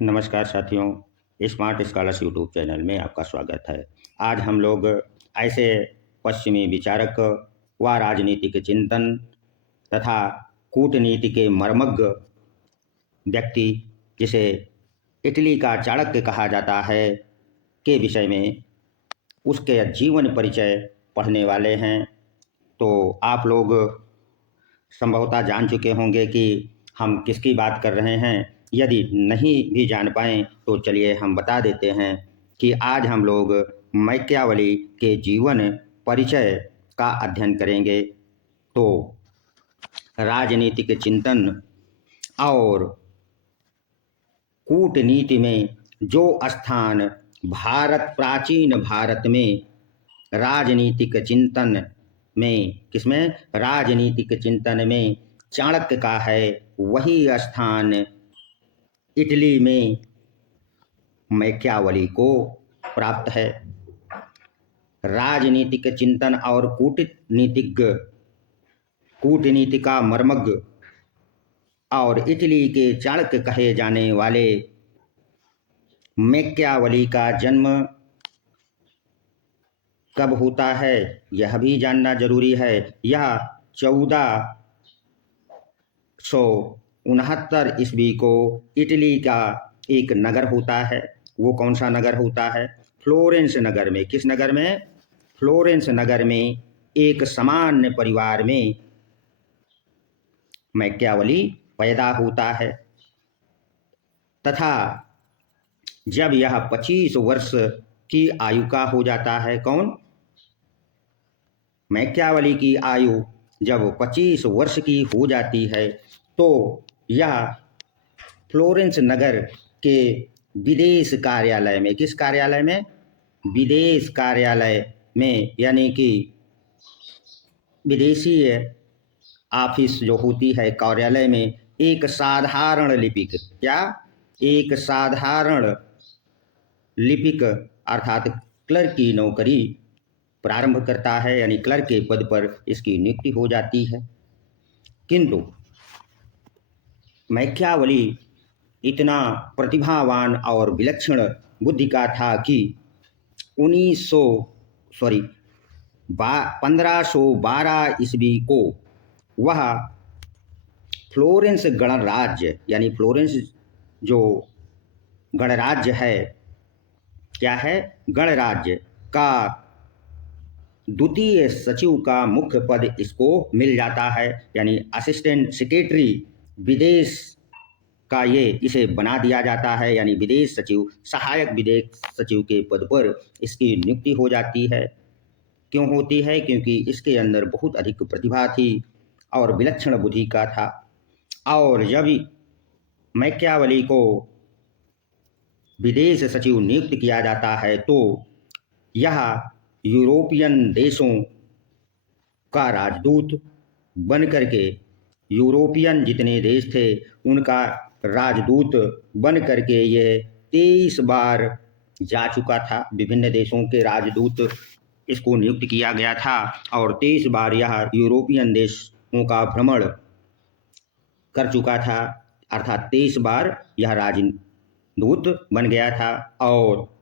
नमस्कार साथियों, smart scholars YouTube channel में आपका स्वागत है। आज हम लोग ऐसे पश्चिमी विचारक व राजनीतिक चिंतन तथा कूटनीति के मर्मज्ञ व्यक्ति, जिसे इटली का चाणक्य कहा जाता है, के विषय में उसके जीवन परिचय पढ़ने वाले हैं। तो आप लोग संभवतः जान चुके होंगे कि हम किसकी बात कर रहे हैं। यदि नहीं भी जान पाएँ तो चलिए हम बता देते हैं कि आज हम लोग मैकियावेली के जीवन परिचय का अध्ययन करेंगे। तो राजनीतिक चिंतन और कूटनीति में जो स्थान प्राचीन भारत में राजनीतिक चिंतन में किसमें राजनीतिक चिंतन में चाणक्य का है, वही स्थान इटली में मैकियावेली को प्राप्त है। राजनीतिक चिंतन और कूटनीति का मर्मज्ञ और इटली के चाणक्य कहे जाने वाले मैकियावेली का जन्म कब होता है, यह भी जानना जरूरी है। यह 1469 ईस्वी को इटली का एक नगर होता है। वो कौन सा नगर होता है? फ्लोरेंस नगर में। किस नगर में? फ्लोरेंस नगर में एक सामान्य परिवार में मैकियावेली पैदा होता है तथा जब यह 25 वर्ष की आयु का हो जाता है। कौन? मैकियावेली की आयु जब 25 वर्ष की हो जाती है तो यह फ्लोरेंस नगर के विदेश कार्यालय में, किस कार्यालय में? विदेश कार्यालय में, यानी कि विदेशी ऑफिस जो होती है कार्यालय में, एक साधारण लिपिक, क्या? एक साधारण लिपिक अर्थात क्लर्क की नौकरी प्रारंभ करता है, यानी क्लर्क के पद पर इसकी नियुक्ति हो जाती है। किंतु मैकियावेली इतना प्रतिभावान और विलक्षण बुद्धि का था कि 1512 ईस्वी को वह फ्लोरेंस गणराज्य, यानी फ्लोरेंस जो गणराज्य है, क्या है? गणराज्य का द्वितीय सचिव का मुख्य पद इसको मिल जाता है, यानी असिस्टेंट सेक्रेटरी विदेश का ये इसे बना दिया जाता है, यानी विदेश सचिव, सहायक विदेश सचिव के पद पर इसकी नियुक्ति हो जाती है। क्यों होती है? क्योंकि इसके अंदर बहुत अधिक प्रतिभा थी और विलक्षण बुद्धि का था। और जब मैकियावेली को विदेश सचिव नियुक्त किया जाता है तो यह यूरोपियन देशों का राजदूत बन करके, यूरोपियन जितने देश थे उनका राजदूत बन करके ये 23 बार जा चुका था। विभिन्न देशों के राजदूत इसको नियुक्त किया गया था और 23 बार यह यूरोपियन देशों का भ्रमण कर चुका था, अर्थात 23 बार यह राजदूत बन गया था। और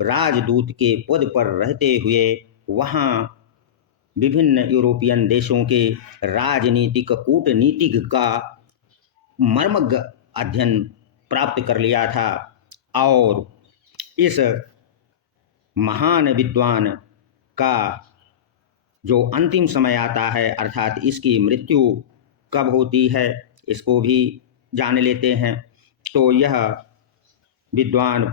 राजदूत के पद पर रहते हुए वहाँ विभिन्न यूरोपियन देशों के राजनीतिक कूटनीतिक का मर्मज्ञ अध्ययन प्राप्त कर लिया था। और इस महान विद्वान का जो अंतिम समय आता है, अर्थात इसकी मृत्यु कब होती है, इसको भी जान लेते हैं। तो यह विद्वान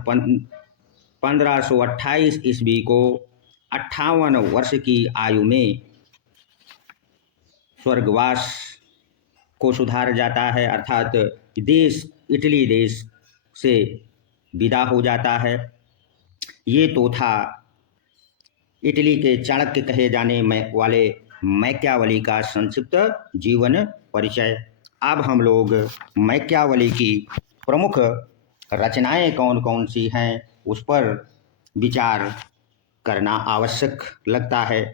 1528 ईस्वी को 58 वर्ष की आयु में स्वर्गवास को सुधार जाता है, अर्थात इटली देश से विदा हो जाता है। ये तो था इटली के चाणक्य कहे जाने वाले मैकियावेली का संक्षिप्त जीवन परिचय। अब हम लोग मैकियावेली की प्रमुख रचनाएं कौन कौन सी हैं उस पर विचार करना आवश्यक लगता है।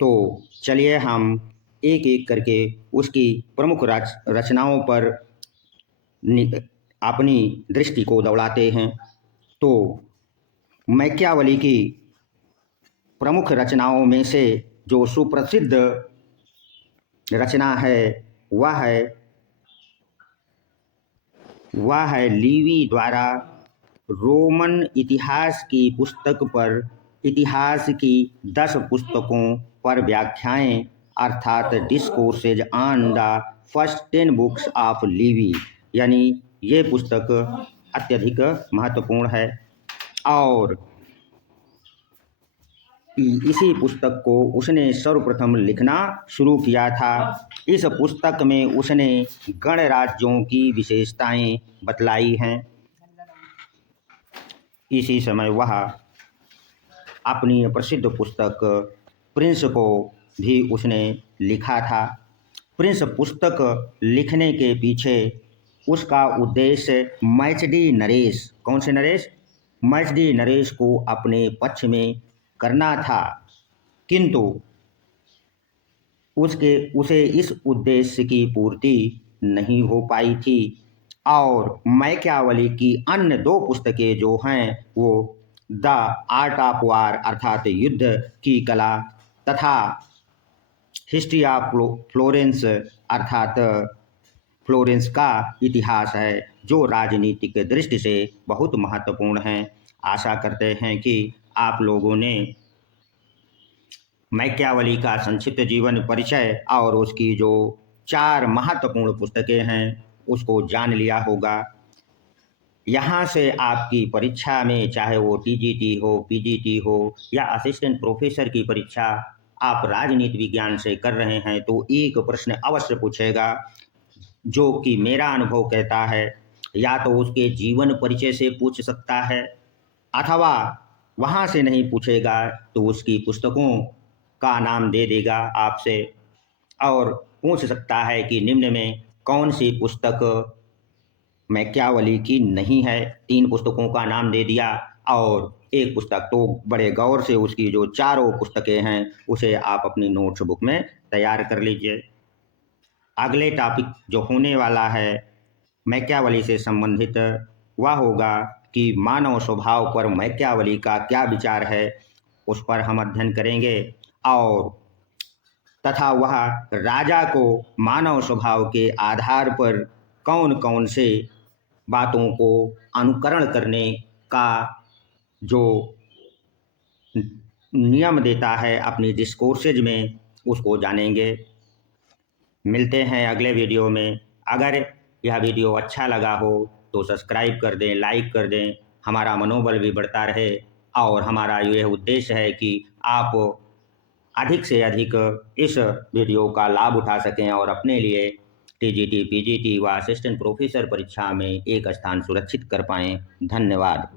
तो चलिए हम एक एक करके उसकी प्रमुख रचनाओं पर अपनी दृष्टि को दौड़ाते हैं। तो मैकियावली की प्रमुख रचनाओं में से जो सुप्रसिद्ध रचना है वह है लीवी द्वारा रोमन इतिहास की पुस्तक पर इतिहास की 10 पुस्तकों पर व्याख्याएं अर्थात discourses on the first 10 books of Livy, यानी ये पुस्तक अत्यधिक महत्वपूर्ण है। और इसी पुस्तक को उसने सर्वप्रथम लिखना शुरू किया था। इस पुस्तक में उसने गणराज्यों की विशेषताएं बतलाई हैं। इसी समय वह अपनी प्रसिद्ध पुस्तक प्रिंस को भी उसने लिखा था। प्रिंस पुस्तक लिखने के पीछे उसका उद्देश्य मैचडी नरेश, कौन से नरेश? मैचडी नरेश को अपने पक्ष में करना था, किंतु उसे इस उद्देश्य की पूर्ति नहीं हो पाई थी। और मैकियावली की अन्य 2 पुस्तकें जो हैं वो द आर्ट ऑफ वार अर्थात युद्ध की कला तथा हिस्ट्री ऑफ फ्लोरेंस अर्थात फ्लोरेंस का इतिहास है, जो राजनीतिक दृष्टि से बहुत महत्वपूर्ण है। आशा करते हैं कि आप लोगों ने मैकियावली का संक्षिप्त जीवन परिचय और उसकी जो 4 महत्वपूर्ण पुस्तकें हैं उसको जान लिया होगा। यहाँ से आपकी परीक्षा में चाहे वो टीजीटी हो, पीजीटी हो या असिस्टेंट प्रोफेसर की परीक्षा आप राजनीति विज्ञान से कर रहे हैं तो एक प्रश्न अवश्य पूछेगा, जो कि मेरा अनुभव कहता है या तो उसके जीवन परिचय से पूछ सकता है, अथवा वहाँ से नहीं पूछेगा तो उसकी पुस्तकों का नाम दे देगा आपसे और पूछ सकता है कि निम्न में कौन सी पुस्तक मैकियावली की नहीं है। 3 पुस्तकों का नाम दे दिया और एक पुस्तक, तो बड़े गौर से उसकी जो 4 पुस्तकें हैं उसे आप अपनी नोट्स बुक में तैयार कर लीजिए। अगले टॉपिक जो होने वाला है मैकियावली से संबंधित वह होगा कि मानव स्वभाव पर मैकियावली का क्या विचार है, उस पर हम अध्ययन करेंगे। और तथा वह राजा को मानव स्वभाव के आधार पर कौन कौन से बातों को अनुकरण करने का जो नियम देता है अपनी डिस्कोर्सेज में, उसको जानेंगे। मिलते हैं अगले वीडियो में। अगर यह वीडियो अच्छा लगा हो तो सब्सक्राइब कर दें, लाइक कर दें, हमारा मनोबल भी बढ़ता रहे। और हमारा यह उद्देश्य है कि आप अधिक से अधिक इस वीडियो का लाभ उठा सकें और अपने लिए टीजीटी, पीजीटी व असिस्टेंट प्रोफेसर परीक्षा में एक स्थान सुरक्षित कर पाएं। धन्यवाद।